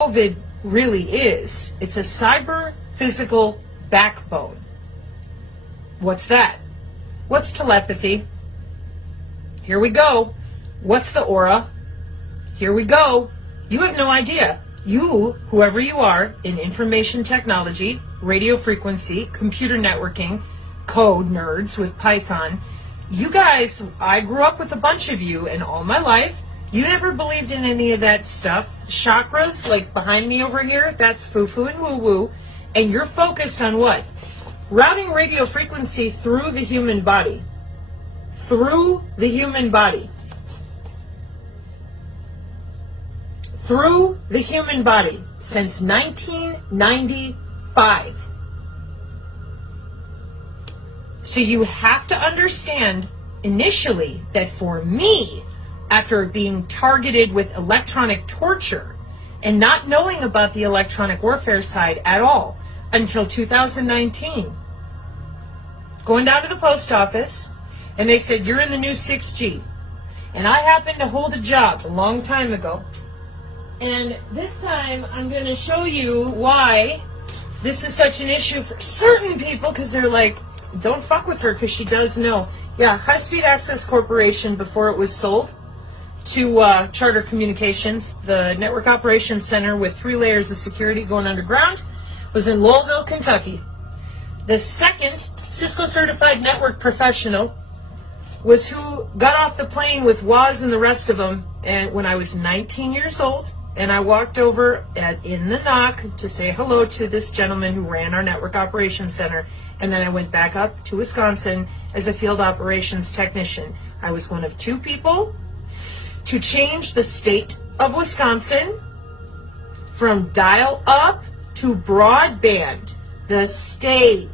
COVID really is. It's a cyber physical backbone. What's that? What's telepathy? Here we go. What's the aura? Here we go. You have no idea. You, whoever you are, in information technology, radio frequency, computer networking, code nerds with Python, you guys, I grew up with a bunch of you, and all my life, you never believed in any of that stuff. Chakras, like behind me over here, that's foo-foo and woo-woo. And you're focused on what? Routing radio frequency through the human body. Through the human body. Through the human body since 1995. So you have to understand initially that for me, after being targeted with electronic torture and not knowing about the electronic warfare side at all until 2019, going down to the post office, and they said, you're in the new 6G. And I happened to hold a job a long time ago. And this time, I'm going to show you why this is such an issue for certain people, because they're like, don't fuck with her because she does know. Yeah, High Speed Access Corporation, before it was sold to Charter Communications, the Network Operations Center with 3 layers of security going underground, was in Louisville, Kentucky. The second Cisco certified network professional was who got off the plane with Woz and the rest of them, and when I was 19 years old, and I walked over in the knock to say hello to this gentleman who ran our network operations center, and then I went back up to Wisconsin as a field operations technician. I was one of 2 people to change the state of Wisconsin from dial-up to broadband. The state.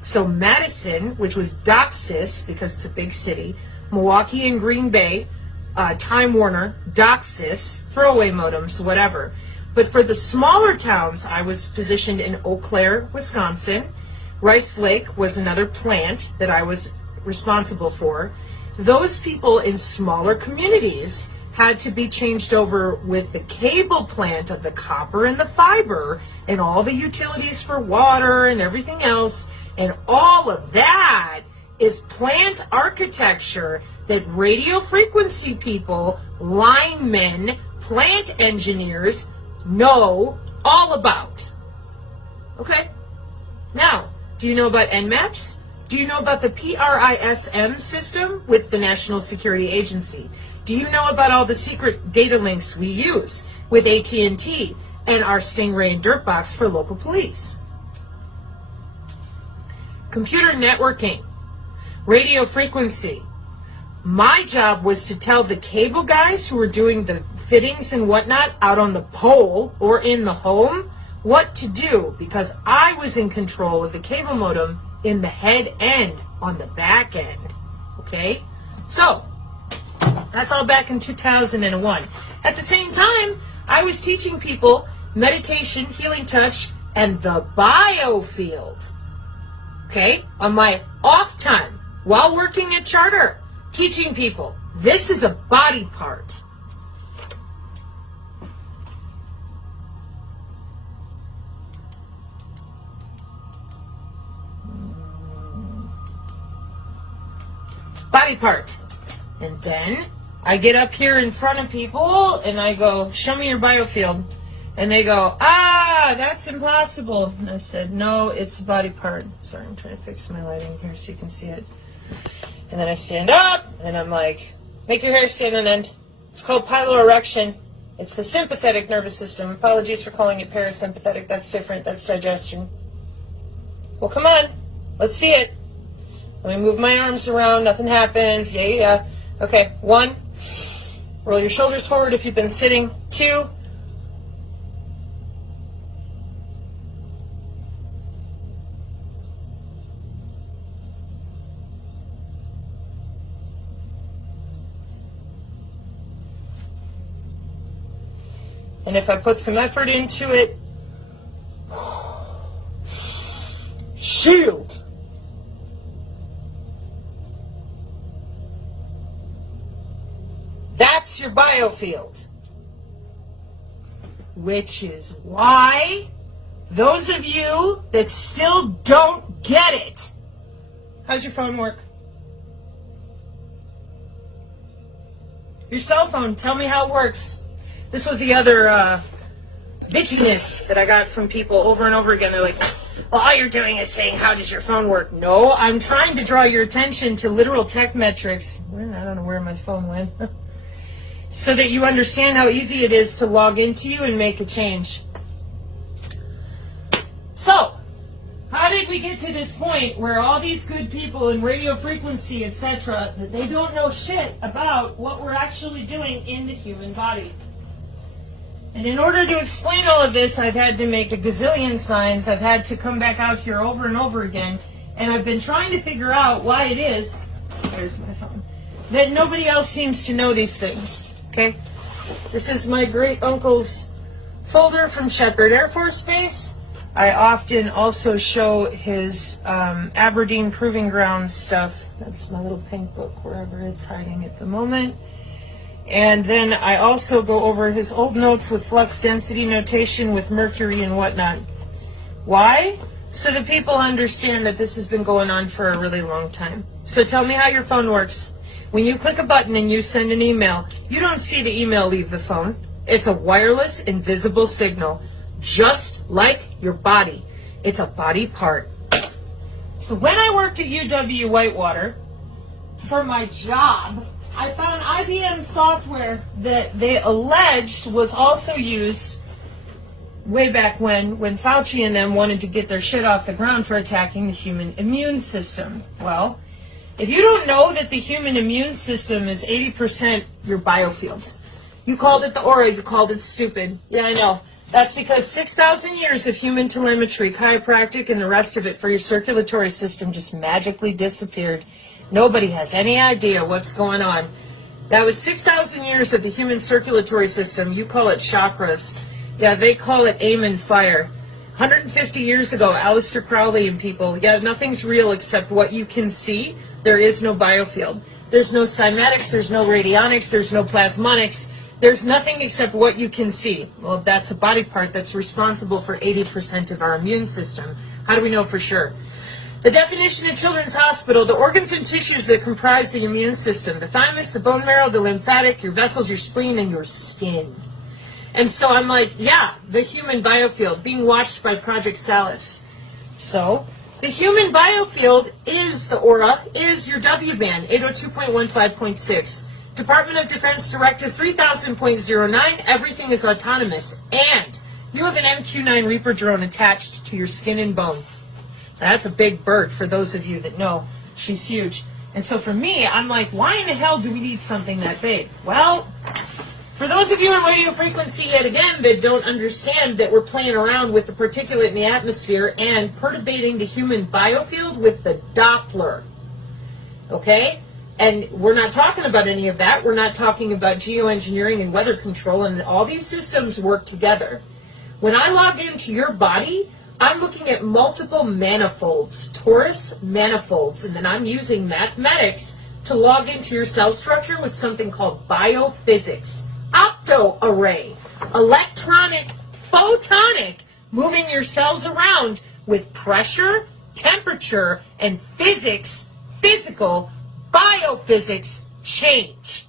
So Madison, which was DOCSIS, because it's a big city, Milwaukee and Green Bay, Time Warner, DOCSIS, throwaway modems, whatever. But for the smaller towns, I was positioned in Eau Claire, Wisconsin. Rice Lake was another plant that I was responsible for. Those people in smaller communities had to be changed over with the cable plant of the copper and the fiber and all the utilities for water and everything else. And all of that is plant architecture that radio frequency people, linemen, plant engineers know all about. Okay? Now, do you know about NMAPs? Do you know about the PRISM system with the National Security Agency? Do you know about all the secret data links we use with AT&T and our Stingray and Dirtbox for local police? Computer networking, radio frequency. My job was to tell the cable guys who were doing the fittings and whatnot out on the pole or in the home what to do, because I was in control of the cable modem in the head end on the back end. Okay? So, that's all back in 2001. At the same time, I was teaching people meditation, healing touch, and the biofield. Okay? On my off time, while working at Charter, teaching people, this is a body part. Body part. And then I get up here in front of people and I go, show me your biofield. And they go, that's impossible. And I said, no, it's a body part. Sorry, I'm trying to fix my lighting here so you can see it. And then I stand up and I'm like, make your hair stand on end. It's called piloerection. It's the sympathetic nervous system. Apologies for calling it parasympathetic. That's different. That's digestion. Well, come on. Let's see it. Let me move my arms around. Nothing happens. Yeah. Okay. 1. Roll your shoulders forward if you've been sitting. 2. And if I put some effort into it, shield. That's your biofield. which is why those of you that still don't get it. How's your phone work? Your cell phone, tell me how it works. This was the other bitchiness that I got from people over and over again. They're like, well, all you're doing is saying, how does your phone work? No, I'm trying to draw your attention to literal tech metrics. I don't know where my phone went. So that you understand how easy it is to log into you and make a change. So, how did we get to this point where all these good people in radio frequency, etc., that they don't know shit about what we're actually doing in the human body? And in order to explain all of this, I've had to make a gazillion signs. I've had to come back out here over and over again. And I've been trying to figure out why it is, there's my phone, that nobody else seems to know these things. Okay? This is my great uncle's folder from Shepherd Air Force Base. I often also show his Aberdeen Proving Grounds stuff. That's my little pink book, wherever it's hiding at the moment. And then I also go over his old notes with flux density notation with mercury and whatnot. Why? So that people understand that this has been going on for a really long time. So tell me how your phone works. When you click a button and you send an email, you don't see the email leave the phone. It's a wireless, invisible signal, just like your body. It's a body part. So when I worked at UW Whitewater for my job, I found IBM software that they alleged was also used way back when Fauci and them wanted to get their shit off the ground for attacking the human immune system. Well, if you don't know that the human immune system is 80% your biofield, you called it the aura, you called it stupid. Yeah, I know. That's because 6,000 years of human telemetry, chiropractic, and the rest of it for your circulatory system just magically disappeared. Nobody has any idea what's going on. That was 6,000 years of the human circulatory system. You call it chakras. Yeah, they call it aim and fire. 150 years ago, Aleister Crowley and people, yeah, nothing's real except what you can see. There is no biofield. There's no cymatics, there's no radionics, there's no plasmonics. There's nothing except what you can see. Well, that's a body part that's responsible for 80% of our immune system. How do we know for sure? The definition at Children's Hospital, the organs and tissues that comprise the immune system, the thymus, the bone marrow, the lymphatic, your vessels, your spleen, and your skin. And so I'm like, yeah, the human biofield being watched by Project Salus. So the human biofield is the aura, is your W-band, 802.15.6. Department of Defense Directive 3000.09, everything is autonomous. And you have an MQ-9 Reaper drone attached to your skin and bone. That's a big bird for those of you that know. She's huge. And so for me, I'm like, why in the hell do we need something that big? Well, for those of you in radio frequency, yet again, that don't understand that we're playing around with the particulate in the atmosphere and perturbating the human biofield with the Doppler. Okay? And we're not talking about any of that. We're not talking about geoengineering and weather control, and all these systems work together. When I log into your body, I'm looking at multiple manifolds, torus manifolds, and then I'm using mathematics to log into your cell structure with something called biophysics, opto-array, electronic, photonic, moving your cells around with pressure, temperature, and physics, physical, biophysics change.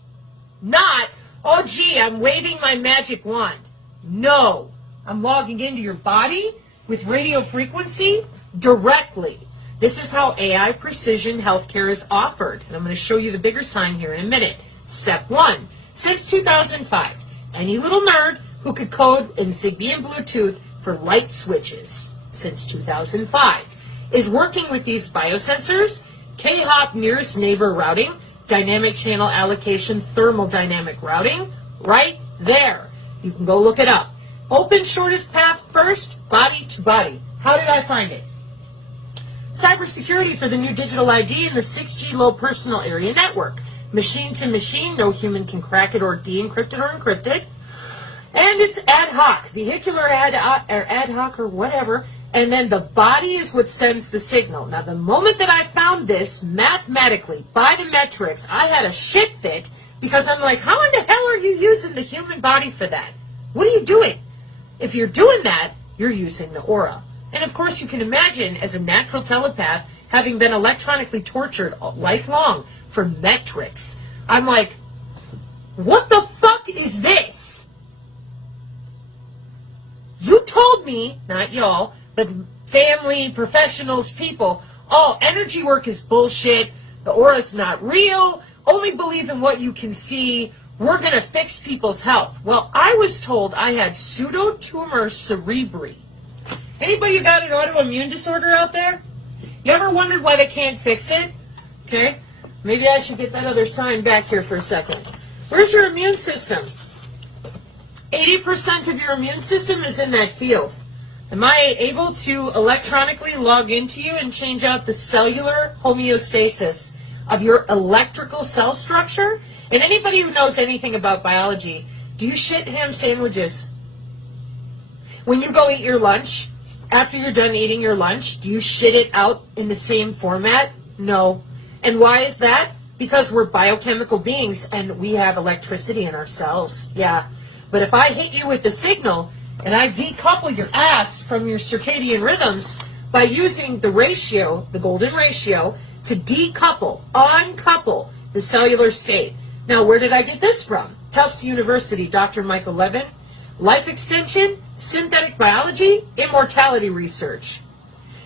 Not, oh gee, I'm waving my magic wand. No, I'm logging into your body with radio frequency directly. This is how AI precision healthcare is offered. And I'm going to show you the bigger sign here in a minute. Step 1. Since 2005, any little nerd who could code in Zigbee and Bluetooth for light switches since 2005 is working with these biosensors, K-hop nearest neighbor routing, dynamic channel allocation, thermodynamic routing, right there. You can go look it up. Open shortest path first, body to body. How did I find it? Cybersecurity for the new digital ID and the 6G low personal area network. Machine to machine, no human can crack it or de-encrypt it or encrypt it. And it's ad hoc, vehicular ad hoc or whatever. And then the body is what sends the signal. Now, the moment that I found this mathematically by the metrics, I had a shit fit because I'm like, how in the hell are you using the human body for that? What are you doing? If you're doing that, you're using the aura. And of course, you can imagine, as a natural telepath, having been electronically tortured lifelong for metrics, I'm like, what the fuck is this? You told me, not y'all, but family, professionals, people, oh, energy work is bullshit, the aura's not real, only believe in what you can see, we're going to fix people's health. Well, I was told I had pseudotumor cerebri. Anybody who got an autoimmune disorder out there? You ever wondered why they can't fix it? Okay, maybe I should get that other sign back here for a second. Where's your immune system? 80% of your immune system is in that field. Am I able to electronically log into you and change out the cellular homeostasis of your electrical cell structure? And anybody who knows anything about biology, do you shit ham sandwiches? When you go eat your lunch, after you're done eating your lunch, do you shit it out in the same format? No. And why is that? Because we're biochemical beings and we have electricity in our cells. Yeah. But if I hit you with the signal and I decouple your ass from your circadian rhythms by using the ratio, the golden ratio, to decouple, uncouple the cellular state. Now, where did I get this from? Tufts University, Dr. Michael Levin. Life extension, synthetic biology, immortality research.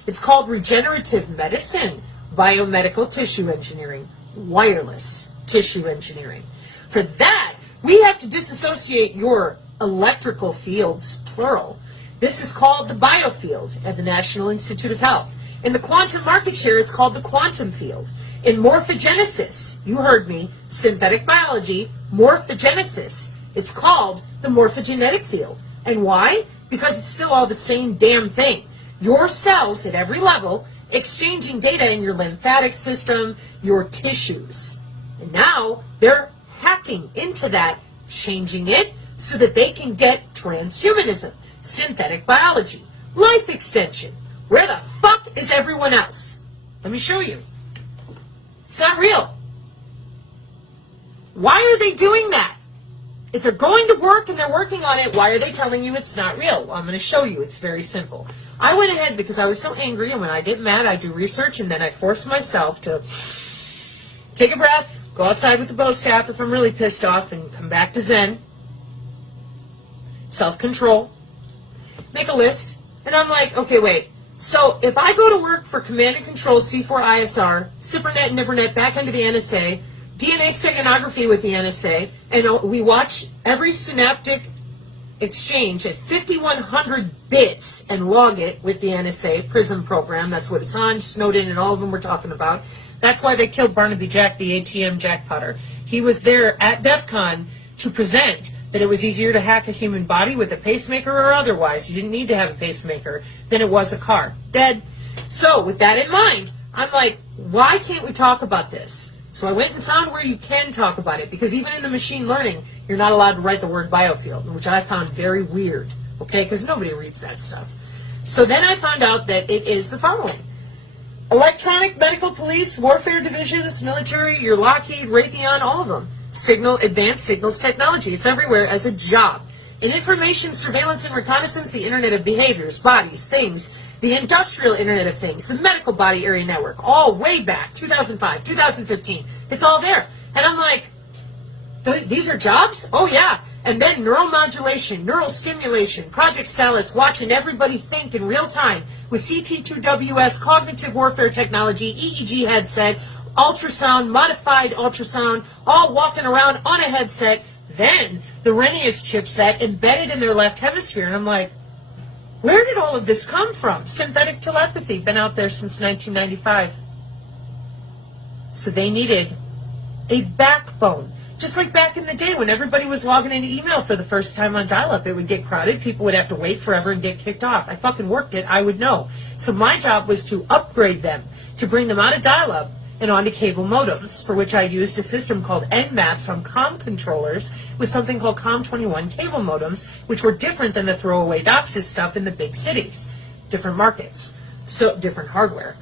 It's called regenerative medicine, biomedical tissue engineering, wireless tissue engineering. For that, we have to disassociate your electrical fields, plural. This is called the biofield at the National Institute of Health. In the quantum market share, it's called the quantum field. In morphogenesis, you heard me, synthetic biology, morphogenesis, it's called the morphogenetic field. And why? Because it's still all the same damn thing. Your cells at every level exchanging data in your lymphatic system, your tissues. And now they're hacking into that, changing it so that they can get transhumanism, synthetic biology, life extension. Where the fuck is everyone else? Let me show you. It's not real. Why are they doing that? If they're going to work and they're working on it, why are they telling you it's not real? Well, I'm going to show you. It's very simple. I went ahead because I was so angry, and when I get mad, I do research, and then I force myself to take a breath, go outside with the bow staff if I'm really pissed off, and come back to Zen. Self-control. Make a list. And I'm like, okay, wait. So if I go to work for Command and Control C4ISR, SIPRNet, NIBRNet, back into the NSA, DNA steganography with the NSA, and we watch every synaptic exchange at 5,100 bits and log it with the NSA PRISM program. That's what Assange, Snowden, and all of them were talking about. That's why they killed Barnaby Jack, the ATM jackpotter. He was there at DEF CON to present that it was easier to hack a human body with a pacemaker or otherwise. You didn't need to have a pacemaker than it was a car. Dead. So with that in mind, I'm like, why can't we talk about this? So I went and found where you can talk about it, because even in the machine learning, you're not allowed to write the word biofield, which I found very weird, okay, because nobody reads that stuff. So then I found out that it is the following. Electronic, medical, police, warfare divisions, military, your Lockheed, Raytheon, all of them. Signal, advanced signals technology. It's everywhere as a job. In information, surveillance, and reconnaissance, the Internet of Behaviors, Bodies, Things, the Industrial Internet of Things, the Medical Body Area Network, all way back, 2005, 2015. It's all there. And I'm like, these are jobs? Oh, yeah. And then neuromodulation, neural stimulation, Project Salus, watching everybody think in real time with CT2WS, cognitive warfare technology, EEG headset, ultrasound, modified ultrasound, all walking around on a headset. Then the Renius chipset embedded in their left hemisphere. And I'm like, where did all of this come from? Synthetic telepathy, been out there since 1995. So they needed a backbone. Just like back in the day when everybody was logging into email for the first time on dial-up, it would get crowded, people would have to wait forever and get kicked off. I fucking worked it, I would know. So my job was to upgrade them, to bring them out of dial-up and onto cable modems, for which I used a system called NMAPs on COM controllers with something called COM21 cable modems, which were different than the throwaway DOCSIS stuff in the big cities. Different markets, so different hardware,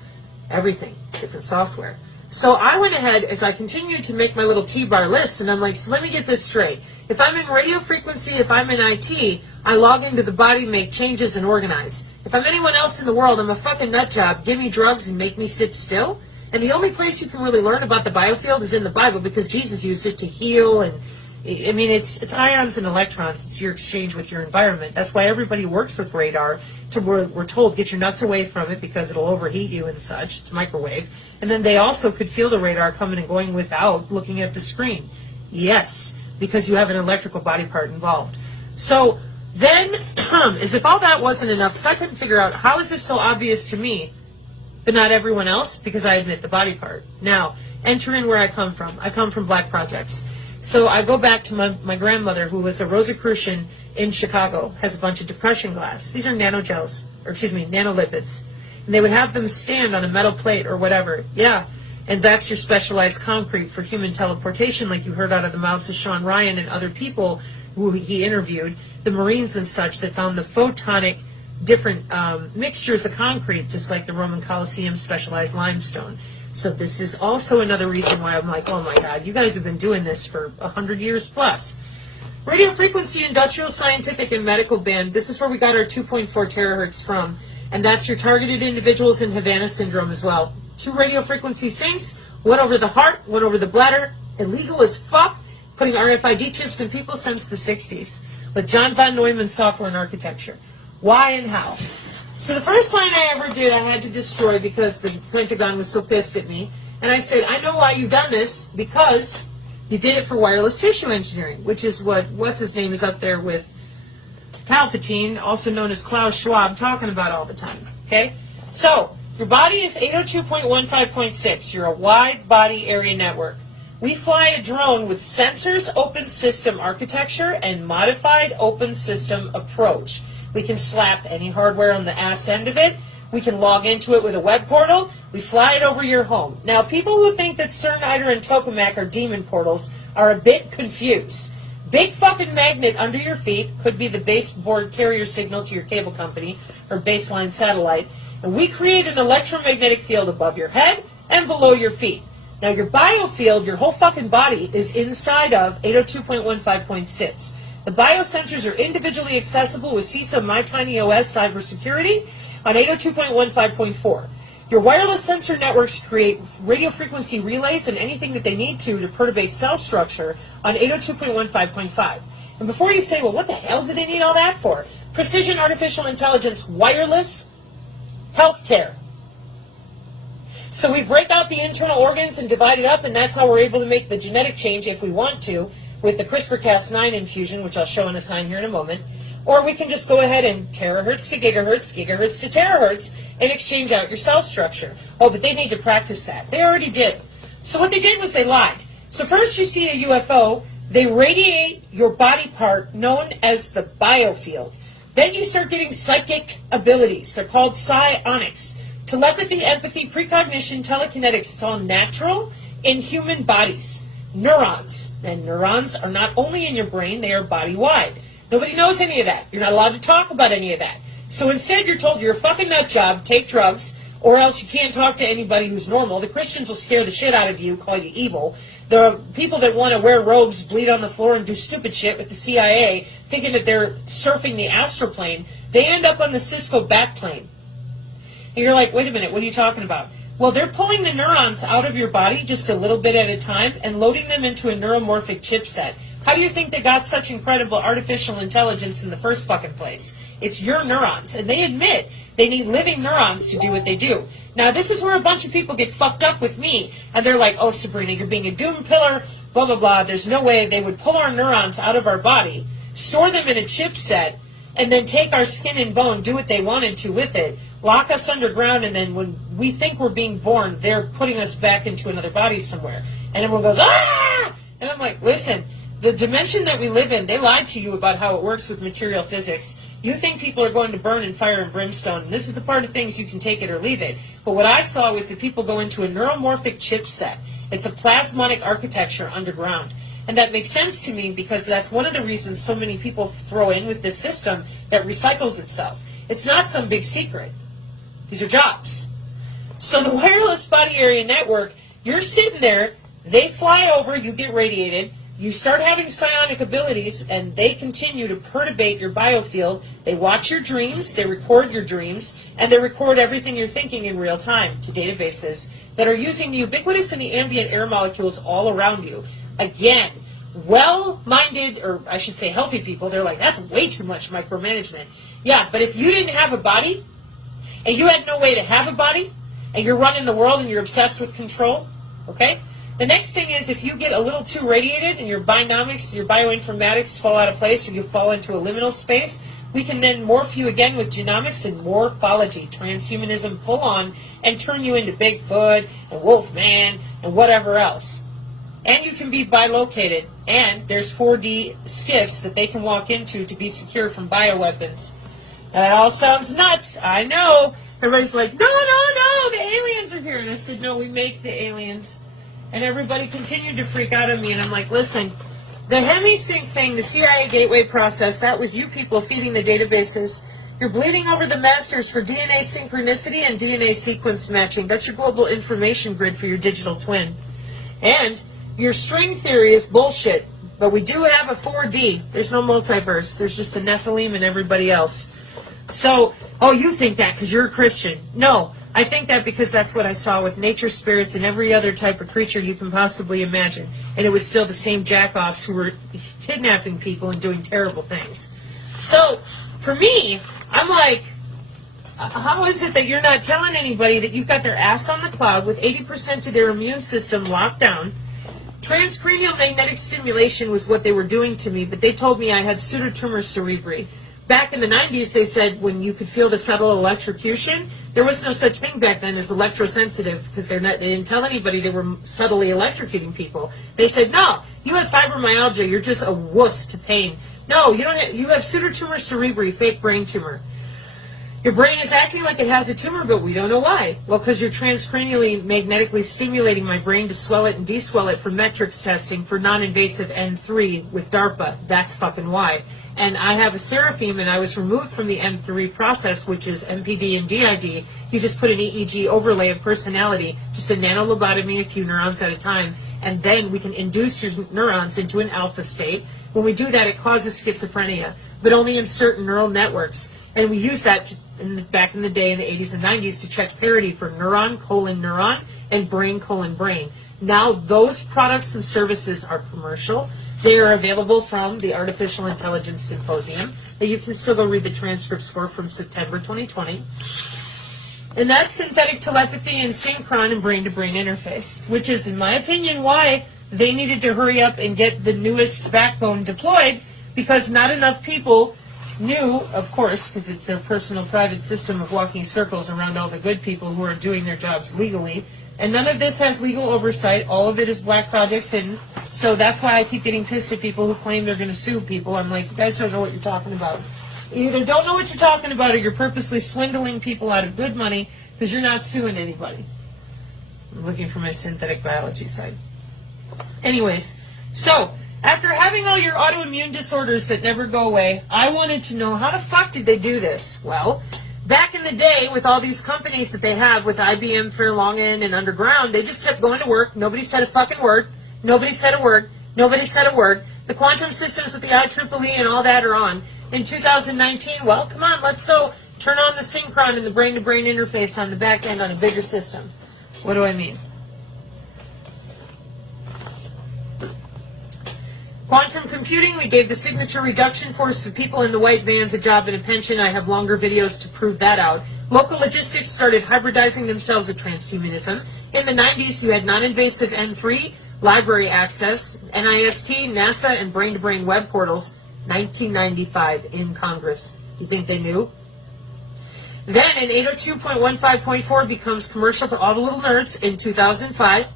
everything, different software. So I went ahead as I continued to make my little T-bar list, and I'm like, so let me get this straight. If I'm in radio frequency, if I'm in IT, I log into the body, make changes, and organize. If I'm anyone else in the world, I'm a fucking nut job. Give me drugs and make me sit still. And the only place you can really learn about the biofield is in the Bible, because Jesus used it to heal. And I mean, it's ions and electrons. It's your exchange with your environment. That's why everybody works with radar. We're told, get your nuts away from it because it'll overheat you and such. It's microwave. And then they also could feel the radar coming and going without looking at the screen. Yes, because you have an electrical body part involved. So then, as if all that wasn't enough, because I couldn't figure out, how is this so obvious to me, but not everyone else? Because I admit the body part. Now, enter in where I come from. I come from Black Projects. So I go back to my grandmother, who was a Rosicrucian in Chicago, has a bunch of depression glass. These are nanogels, or excuse me, nanolipids. And they would have them stand on a metal plate or whatever. Yeah, and that's your specialized concrete for human teleportation, like you heard out of the mouths of Sean Ryan and other people who he interviewed, the Marines and such, that found the photonic different mixtures of concrete, just like the Roman Colosseum specialized limestone. So this is also another reason why I'm like, oh my God, you guys have been doing this for 100 years plus. Radio frequency, industrial, scientific, and medical band. This is where we got our 2.4 terahertz from. And that's your targeted individuals in Havana syndrome as well. 2 radio frequency syncs, one over the heart, one over the bladder. Illegal as fuck, putting RFID chips in people since the 60s. With John von Neumann software and architecture. Why and how? So the first line I ever did, I had to destroy because the Pentagon was so pissed at me. And I said, I know why you've done this, because you did it for wireless tissue engineering, which is what's his name is up there with Palpatine, also known as Klaus Schwab, talking about all the time. Okay? So, your body is 802.15.6. You're a wide body area network. We fly a drone with sensors, open system architecture, and modified open system approach. We can slap any hardware on the ass end of it. We can log into it with a web portal. We fly it over your home. Now, people who think that CERN, ITER, and Tokamak are demon portals are a bit confused. Big fucking magnet under your feet could be the baseboard carrier signal to your cable company or baseline satellite. And we create an electromagnetic field above your head and below your feet. Now, your biofield, your whole fucking body, is inside of 802.15.6. The biosensors are individually accessible with CISA MyTinyOS cybersecurity on 802.15.4. Your wireless sensor networks create radio frequency relays and anything that they need to perturbate cell structure on 802.15.5. And before you say, well, what the hell do they need all that for? Precision artificial intelligence, wireless healthcare. So we break out the internal organs and divide it up, and that's how we're able to make the genetic change if we want to with the CRISPR-Cas9 infusion, which I'll show in a sign here in a moment. Or we can just go ahead and terahertz to gigahertz, gigahertz to terahertz, and exchange out your cell structure. Oh, but they need to practice that. They already did. So what they did was they lied. So first you see a UFO, they radiate your body part known as the biofield. Then you start getting psychic abilities. They're called psionics. Telepathy, empathy, precognition, telekinetics. It's all natural in human bodies. Neurons. And neurons are not only in your brain, they are body-wide. Nobody knows any of that. You're not allowed to talk about any of that. So instead, you're told you're a fucking nut job, take drugs, or else you can't talk to anybody who's normal. The Christians will scare the shit out of you, call you evil. The people that want to wear robes, bleed on the floor, and do stupid shit with the CIA, thinking that they're surfing the astral plane, they end up on the Cisco backplane. And you're like, wait a minute, what are you talking about? Well, they're pulling the neurons out of your body just a little bit at a time and loading them into a neuromorphic chipset. How do you think they got such incredible artificial intelligence in the first fucking place? It's your neurons. And they admit they need living neurons to do what they do. Now, this is where a bunch of people get fucked up with me. And they're like, oh, Sabrina, you're being a doom pillar, blah, blah, blah. There's no way they would pull our neurons out of our body, store them in a chipset, and then take our skin and bone, do what they wanted to with it, lock us underground, and then when we think we're being born, they're putting us back into another body somewhere. And everyone goes, ah! And I'm like, listen, the dimension that we live in, they lied to you about how it works with material physics. You think people are going to burn in fire and brimstone, and this is the part of things you can take it or leave it. But what I saw was that people go into a neuromorphic chipset. It's a plasmonic architecture underground. And that makes sense to me because that's one of the reasons so many people throw in with this system that recycles itself. It's not some big secret. These are jobs. So the wireless body area network You're sitting there, they fly over, you get radiated, you start having psionic abilities, and they continue to perturbate your biofield. They watch your dreams, they record your dreams, and they record everything you're thinking in real time to databases that are using the ubiquitous and the ambient air molecules all around you. Again, well-minded, or I should say healthy people, they're like, that's way too much micromanagement. Yeah, but if you didn't have a body, and you had no way to have a body, and you're running the world and you're obsessed with control, okay? The next thing is if you get a little too radiated and your bionomics, your bioinformatics fall out of place or you fall into a liminal space, we can then morph you again with genomics and morphology, transhumanism full on, and turn you into Bigfoot and Wolfman and whatever else. And you can be bilocated, and there's 4D skiffs that they can walk into to be secure from bioweapons. That all sounds nuts, I know. Everybody's like, no, the aliens are here. And I said, no, we make the aliens. And everybody continued to freak out on me, and I'm like, listen, the hemisync thing, the CIA gateway process, that was you people feeding the databases. You're bleeding over the masters for DNA synchronicity and DNA sequence matching. That's your global information grid for your digital twin. And your string theory is bullshit, but we do have a 4D. There's no multiverse. There's just the Nephilim and everybody else. So, oh, you think that because you're a Christian. No, I think that because that's what I saw with nature spirits and every other type of creature you can possibly imagine. And it was still the same jack-offs who were kidnapping people and doing terrible things. So, for me, I'm like, how is it that you're not telling anybody that you've got their ass on the cloud with 80% of their immune system locked down? Transcranial magnetic stimulation was what they were doing to me, but they told me I had pseudotumor cerebri. Back in the 90s, they said when you could feel the subtle electrocution, there was no such thing back then as electrosensitive because they didn't tell anybody they were subtly electrocuting people. They said, no, you have fibromyalgia, you're just a wuss to pain. No, you have pseudotumor cerebri, fake brain tumor. Your brain is acting like it has a tumor, but we don't know why. Well, because you're transcranially magnetically stimulating my brain to swell it and deswell it for metrics testing for non-invasive N3 with DARPA. That's fucking why. And I have a seraphim, and I was removed from the N3 process, which is MPD and DID. You just put an EEG overlay of personality, just a nanolobotomy, a few neurons at a time, and then we can induce your neurons into an alpha state. When we do that, it causes schizophrenia, but only in certain neural networks. And we use that back in the day in the 80s and 90s to check parity for neuron, neuron, and brain, brain. Now those products and services are commercial. They are available from the Artificial Intelligence Symposium that you can still go read the transcripts for from September 2020. And that's synthetic telepathy and synchron and brain-to-brain interface, which is, in my opinion, why they needed to hurry up and get the newest backbone deployed, because not enough people knew, of course, because it's their personal private system of walking circles around all the good people who are doing their jobs legally. And none of this has legal oversight. All of it is black projects hidden. So that's why I keep getting pissed at people who claim they're going to sue people. I'm like, you guys don't know what you're talking about. You either don't know what you're talking about or you're purposely swindling people out of good money because you're not suing anybody. I'm looking for my synthetic biology side. Anyways, so after having all your autoimmune disorders that never go away, I wanted to know how the fuck did they do this? Well, back in the day, with all these companies that they have with IBM, Fairlongen, and Underground, they just kept going to work. Nobody said a fucking word. Nobody said a word. Nobody said a word. The quantum systems with the IEEE and all that are on. In 2019, well, come on, let's go turn on the synchron and the brain-to-brain interface on the back end on a bigger system. What do I mean? Quantum computing, we gave the signature reduction force to people in the white vans a job and a pension. I have longer videos to prove that out. Local logistics started hybridizing themselves with transhumanism. In the 90s, you had non-invasive N3, library access, NIST, NASA, and brain-to-brain web portals. 1995 in Congress. You think they knew? Then in 802.15.4 becomes commercial to all the little nerds in 2005.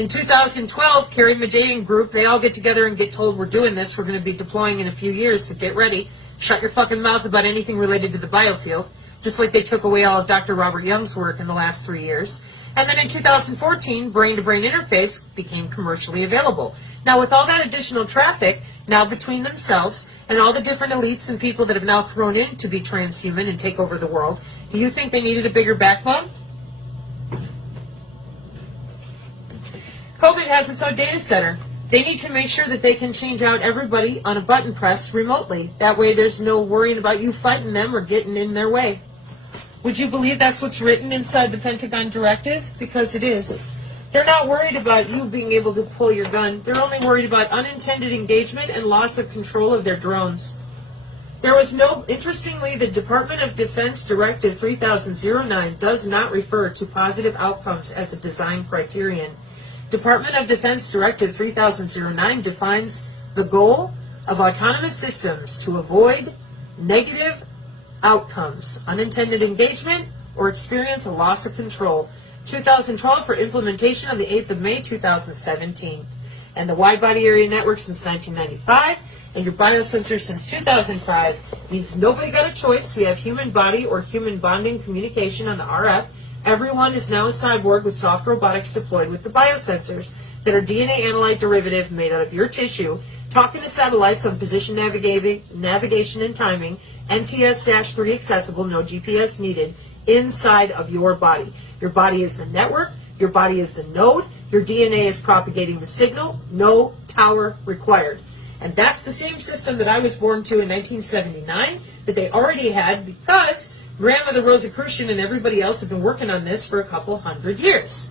In 2012, Carrie Majadian Group, they all get together and get told we're doing this. We're going to be deploying in a few years, so get ready. Shut your fucking mouth about anything related to the biofield, just like they took away all of Dr. Robert Young's work in the last 3 years. And then in 2014, brain-to-brain interface became commercially available. Now, with all that additional traffic, now between themselves and all the different elites and people that have now thrown in to be transhuman and take over the world, do you think they needed a bigger backbone? COVID has its own data center. They need to make sure that they can change out everybody on a button press remotely. That way there's no worrying about you fighting them or getting in their way. Would you believe that's what's written inside the Pentagon directive? Because it is. They're not worried about you being able to pull your gun. They're only worried about unintended engagement and loss of control of their drones. There was no, interestingly, the Department of Defense Directive 3009 does not refer to positive outcomes as a design criterion. Department of Defense Directive 3009 defines the goal of autonomous systems to avoid negative outcomes, unintended engagement, or experience a loss of control. 2012 for implementation on the 8th of May 2017. And the wide body area network since 1995 and your biosensor since 2005 means nobody got a choice. We have human body or human bonding communication on the RF. Everyone is now a cyborg with soft robotics deployed with the biosensors that are DNA analyte derivative made out of your tissue, talking to satellites on position navigation and timing, NTS-3 accessible, no GPS needed, inside of your body. Your body is the network, your body is the node, your DNA is propagating the signal, no tower required. And that's the same system that I was born to in 1979 that they already had because Grandmother Rosicrucian and everybody else have been working on this for a couple hundred years.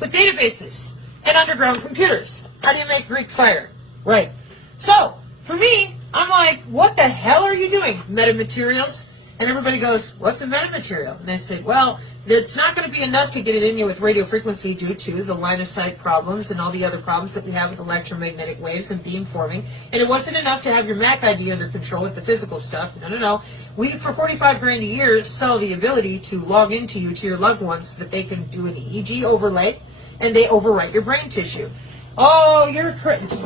With databases and underground computers, how do you make Greek fire? Right. So, for me, I'm like, what the hell are you doing? Metamaterials? And everybody goes, what's a metamaterial? And I said, well, it's not going to be enough to get it in you with radio frequency due to the line of sight problems and all the other problems that we have with electromagnetic waves and beam forming. And it wasn't enough to have your MAC ID under control with the physical stuff. No. We, for $45,000 a year, sell the ability to log into you to your loved ones so that they can do an EEG overlay and they overwrite your brain tissue. Oh, you're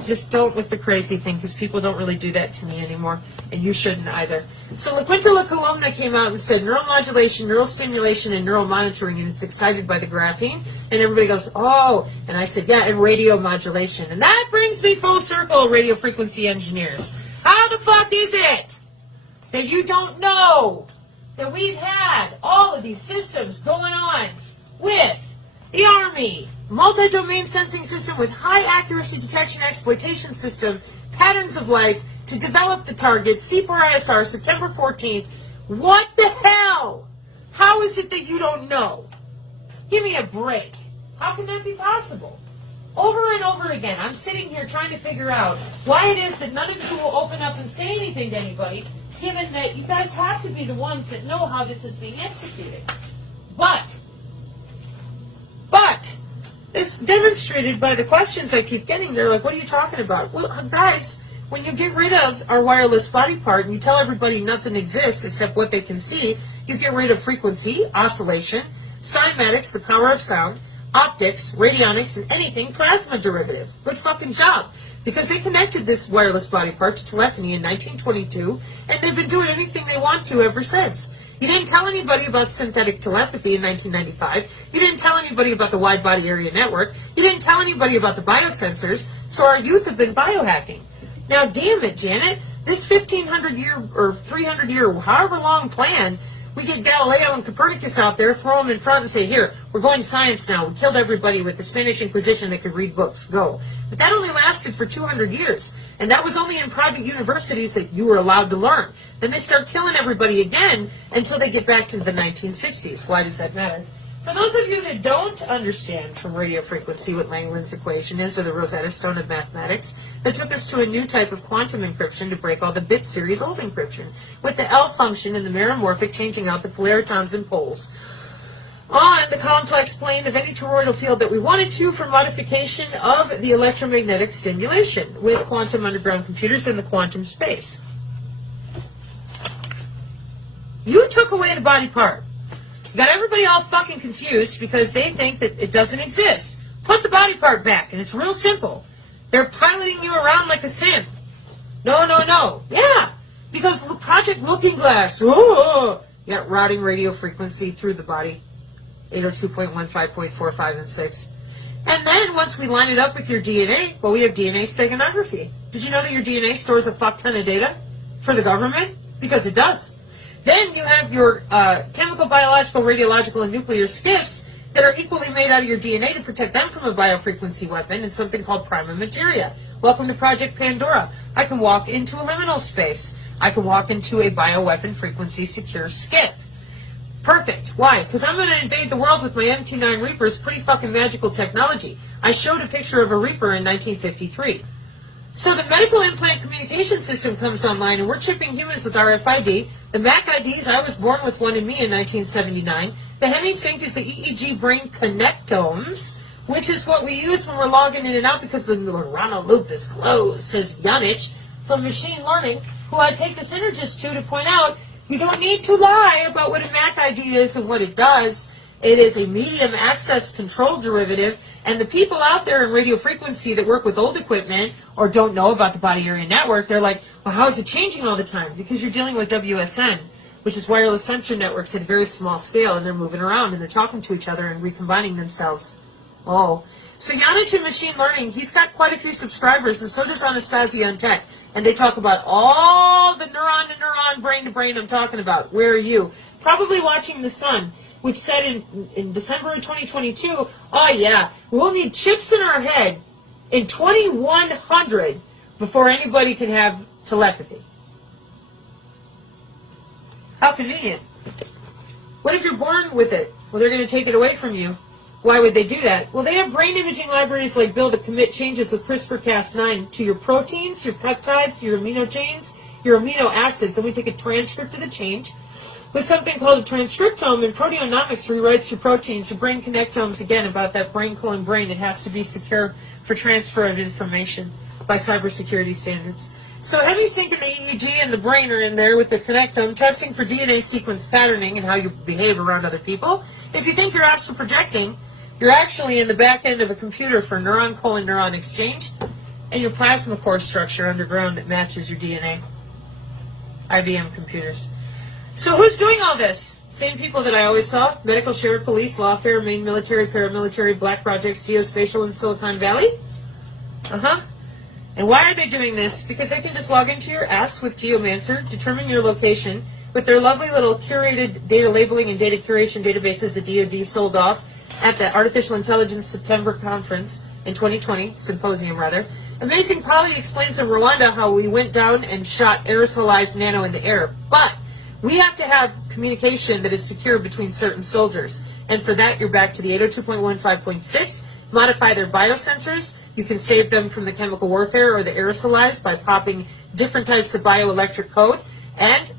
just don't with the crazy thing because people don't really do that to me anymore, and you shouldn't either. So La Quinta La Columna came out and said neuromodulation, neurostimulation, and neuromonitoring, and it's excited by the graphene, and everybody goes, oh, and I said, yeah, and radio modulation. And that brings me full circle, radio frequency engineers. How the fuck is it that you don't know that we've had all of these systems going on with the Army, multi-domain sensing system with high accuracy detection exploitation system, patterns of life, to develop the target, C4ISR, September 14th. What the hell? How is it that you don't know? Give me a break. How can that be possible? Over and over again, I'm sitting here trying to figure out why it is that none of you will open up and say anything to anybody, given that you guys have to be the ones that know how this is being executed. But, it's demonstrated by the questions I keep getting. They're like, what are you talking about? Well, guys, when you get rid of our wireless body part and you tell everybody nothing exists except what they can see, you get rid of frequency, oscillation, cymatics, the power of sound, optics, radionics, and anything plasma derivative. Good fucking job. Because they connected this wireless body part to telephony in 1922, and they've been doing anything they want to ever since. You didn't tell anybody about synthetic telepathy in 1995. You didn't tell anybody about the wide body area network. You didn't tell anybody about the biosensors, so our youth have been biohacking. Now, damn it, Janet, this 1,500-year or 300-year, however long plan, we get Galileo and Copernicus out there, throw them in front and say, here, we're going to science now. We killed everybody with the Spanish Inquisition that could read books. Go. But that only lasted for 200 years. And that was only in private universities that you were allowed to learn. Then they start killing everybody again until they get back to the 1960s. Why does that matter? For those of you that don't understand from radio frequency what Langland's equation is, or the Rosetta Stone of mathematics, that took us to a new type of quantum encryption to break all the bit series old encryption, with the L function and the meromorphic changing out the polaritons and poles on the complex plane of any toroidal field that we wanted to for modification of the electromagnetic stimulation with quantum underground computers in the quantum space. You took away the body part. Got everybody all fucking confused because they think that it doesn't exist. Put the body part back, and it's real simple. They're piloting you around like a sim. No. Yeah, because Project Looking Glass. Oh, yeah, routing radio frequency through the body. 802.15.45 and 6. And then once we line it up with your DNA, well, we have DNA steganography. Did you know that your DNA stores a fuck ton of data for the government? Because it does. Then you have your chemical, biological, radiological, and nuclear skiffs, that are equally made out of your DNA to protect them from a biofrequency weapon and something called prima materia. Welcome to Project Pandora. I can walk into a liminal space. I can walk into a bioweapon frequency secure skiff. Perfect. Why? Because I'm going to invade the world with my MQ-9 Reaper's pretty fucking magical technology. I showed a picture of a Reaper in 1953. So the medical implant communication system comes online, and we're chipping humans with RFID. The MAC IDs, I was born with one in me in 1979. The HemiSync is the EEG brain connectomes, which is what we use when we're logging in and out because the neuronal loop is closed, says Janich from Machine Learning, who I take the synergist to point out you don't need to lie about what a MAC ID is and what it does. It is a medium access control derivative, and the people out there in radio frequency that work with old equipment or don't know about the body area network, they're like, well, how is it changing all the time? Because you're dealing with WSN, which is wireless sensor networks at a very small scale, and they're moving around and they're talking to each other and recombining themselves. Oh. So Janich in Machine Learning, he's got quite a few subscribers, and so does Anastasia on Tech. And they talk about all the neuron to neuron, brain to brain I'm talking about. Where are you? Probably watching The Sun, which said in December of 2022, oh yeah, we'll need chips in our head in 2100 before anybody can have telepathy. How convenient. What if you're born with it? Well, they're going to take it away from you. Why would they do that? Well, they have brain imaging libraries like Bill that commit changes with CRISPR-Cas9 to your proteins, your peptides, your amino chains, your amino acids, and we take a transcript of the change with something called a transcriptome, and proteomics rewrites your proteins, your brain connectomes, again, about that brain calling brain. It has to be secure for transfer of information by cybersecurity standards. So HemiSync and the EEG and the brain are in there with the connectome, testing for DNA sequence patterning and how you behave around other people. If you think you're astral projecting, you're actually in the back end of a computer for neuron-colon-neuron exchange and your plasma core structure underground that matches your DNA. IBM computers. So who's doing all this? Same people that I always saw: medical, sheriff, police, lawfare, Maine military, paramilitary, black projects, geospatial, and Silicon Valley. And why are they doing this? Because they can just log into your ass with Geomancer, determine your location with their lovely little curated data labeling and data curation databases the DoD sold off at the Artificial Intelligence September conference in 2020, symposium rather. Amazing Polly explains in Rwanda how we went down and shot aerosolized nano in the air. But we have to have communication that is secure between certain soldiers. And for that, you're back to the 802.15.6. Modify their biosensors. You can save them from the chemical warfare or the aerosolized by popping different types of bioelectric code and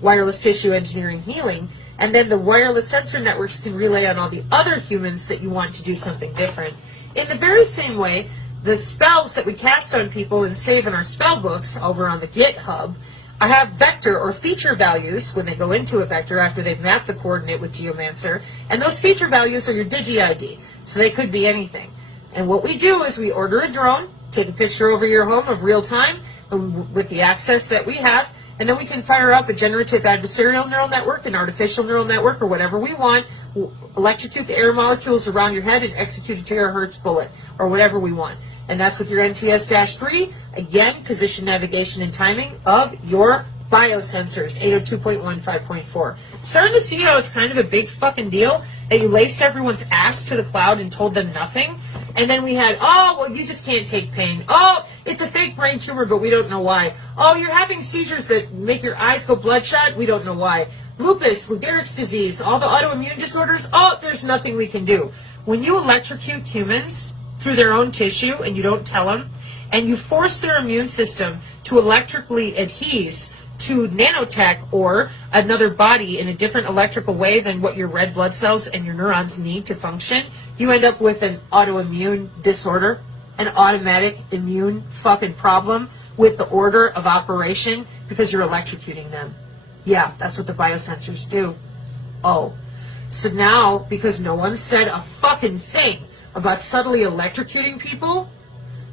wireless tissue engineering healing. And then the wireless sensor networks can relay on all the other humans that you want to do something different. In the very same way, the spells that we cast on people and save in our spell books over on the GitHub have vector or feature values when they go into a vector after they've mapped the coordinate with Geomancer. And those feature values are your Digi-ID. So they could be anything. And what we do is we order a drone, take a picture over your home of real time with the access that we have, and then we can fire up a generative adversarial neural network, an artificial neural network, or whatever we want. We'll electrocute the air molecules around your head and execute a terahertz bullet, or whatever we want. And that's with your NTS-3, again, position, navigation, and timing of your biosensors, 802.15.4. Starting to see how it's kind of a big fucking deal that you laced everyone's ass to the cloud and told them nothing. And then we had, oh, well, you just can't take pain. Oh, it's a fake brain tumor, but we don't know why. Oh, you're having seizures that make your eyes go bloodshot. We don't know why. Lupus, Lou Gehrig's disease, all the autoimmune disorders. Oh, there's nothing we can do. When you electrocute humans through their own tissue and you don't tell them, and you force their immune system to electrically adhere to nanotech or another body in a different electrical way than what your red blood cells and your neurons need to function, you end up with an autoimmune disorder, an automatic immune fucking problem with the order of operation because you're electrocuting them. Yeah, that's what the biosensors do. Oh, so now, because no one said a fucking thing about subtly electrocuting people,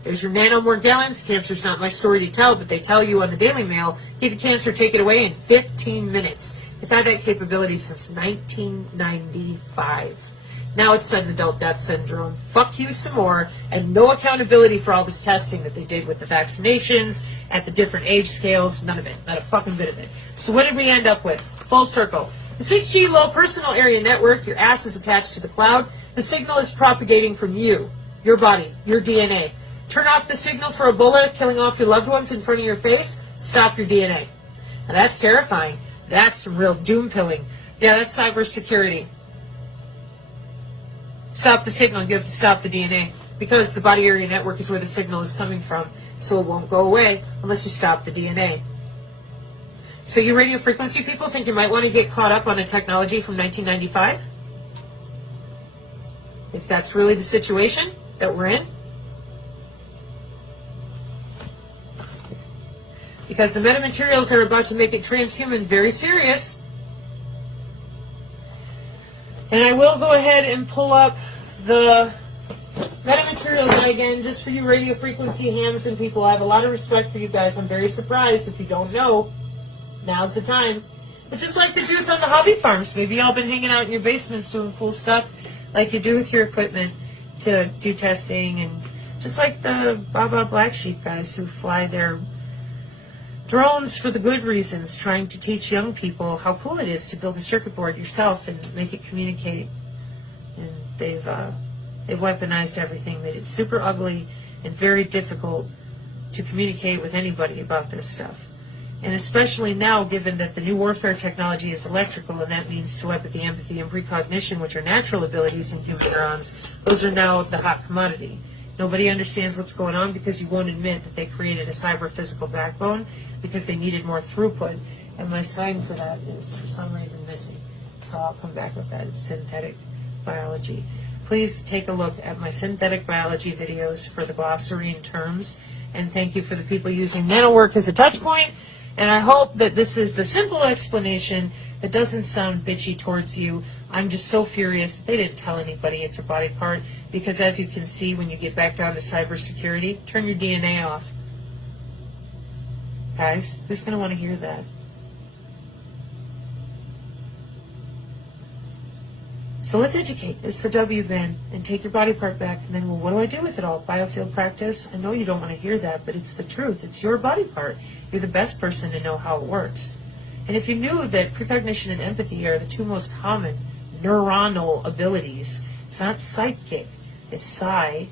there's your nanomorgellons. Cancer's not my story to tell, but they tell you on the Daily Mail, give you cancer, take it away in 15 minutes. They've had that capability since 1995. Now it's sudden adult death syndrome. Fuck you some more, and no accountability for all this testing that they did with the vaccinations at the different age scales. None of it. Not a fucking bit of it. So what did we end up with? Full circle. The 6G low personal area network, your ass is attached to the cloud. The signal is propagating from you, your body, your DNA. Turn off the signal for Ebola killing off your loved ones in front of your face. Stop your DNA. Now that's terrifying. That's real doom pilling. Yeah, that's cybersecurity. Stop the signal. You have to stop the DNA because the body area network is where the signal is coming from. So it won't go away unless you stop the DNA. So you radio frequency people think you might want to get caught up on a technology from 1995? If that's really the situation that we're in? Because the metamaterials are about to make it transhuman very serious. And I will go ahead and pull up the metamaterial guy again, just for you radio frequency hams and people. I have a lot of respect for you guys. I'm very surprised. If you don't know, now's the time. But just like the dudes on the hobby farms, maybe y'all been hanging out in your basements doing cool stuff like you do with your equipment to do testing, and just like the Baba Black Sheep guys who fly their drones for the good reasons, trying to teach young people how cool it is to build a circuit board yourself and make it communicate. And they've weaponized everything, made it super ugly and very difficult to communicate with anybody about this stuff. And especially now, given that the new warfare technology is electrical, and that means telepathy, empathy, and precognition, which are natural abilities in human neurons, those are now the hot commodity. Nobody understands what's going on because you won't admit that they created a cyber-physical backbone because they needed more throughput. And my sign for that is, for some reason, missing. So I'll come back with that. It's synthetic biology. Please take a look at my synthetic biology videos for the glossary and terms. And thank you for the people using NanoWork as a touch point. And I hope that this is the simple explanation that doesn't sound bitchy towards you. I'm just so furious that they didn't tell anybody it's a body part, because as you can see, when you get back down to cybersecurity, turn your DNA off. Guys, who's going to want to hear that? So let's educate. It's the W band, and take your body part back. And then, well, what do I do with it all? Biofield practice? I know you don't want to hear that, but it's the truth. It's your body part. You're the best person to know how it works. And if you knew that precognition and empathy are the two most common neuronal abilities, it's not psychic, it's psionic,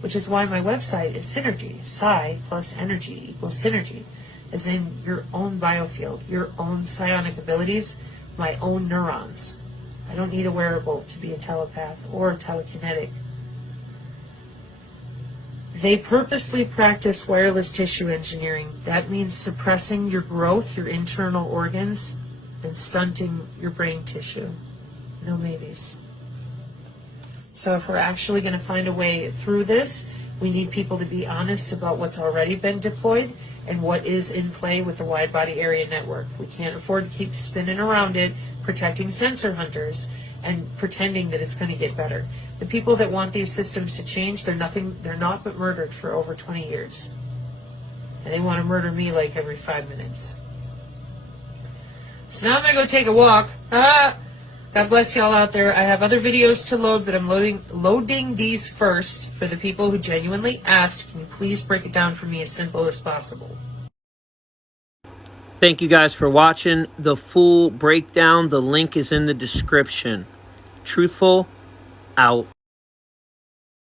which is why my website is Synergy. Psi plus energy equals synergy, as in your own biofield, your own psionic abilities, my own neurons. I don't need a wearable to be a telepath or telekinetic. They purposely practice wireless tissue engineering. That means suppressing your growth, your internal organs, and stunting your brain tissue. No maybes. So if we're actually going to find a way through this, we need people to be honest about what's already been deployed and what is in play with the wide body area network. We can't afford to keep spinning around it, protecting sensor hunters and pretending that it's going to get better. The people that want these systems to change, they're not but murdered for over 20 years. And they want to murder me like every 5 minutes. So now I'm going to go take a walk. God bless y'all out there. I have other videos to load, but I'm loading these first for the people who genuinely asked, can you please break it down for me as simple as possible? Thank you guys for watching the full breakdown. The link is in the description. Truthful, out.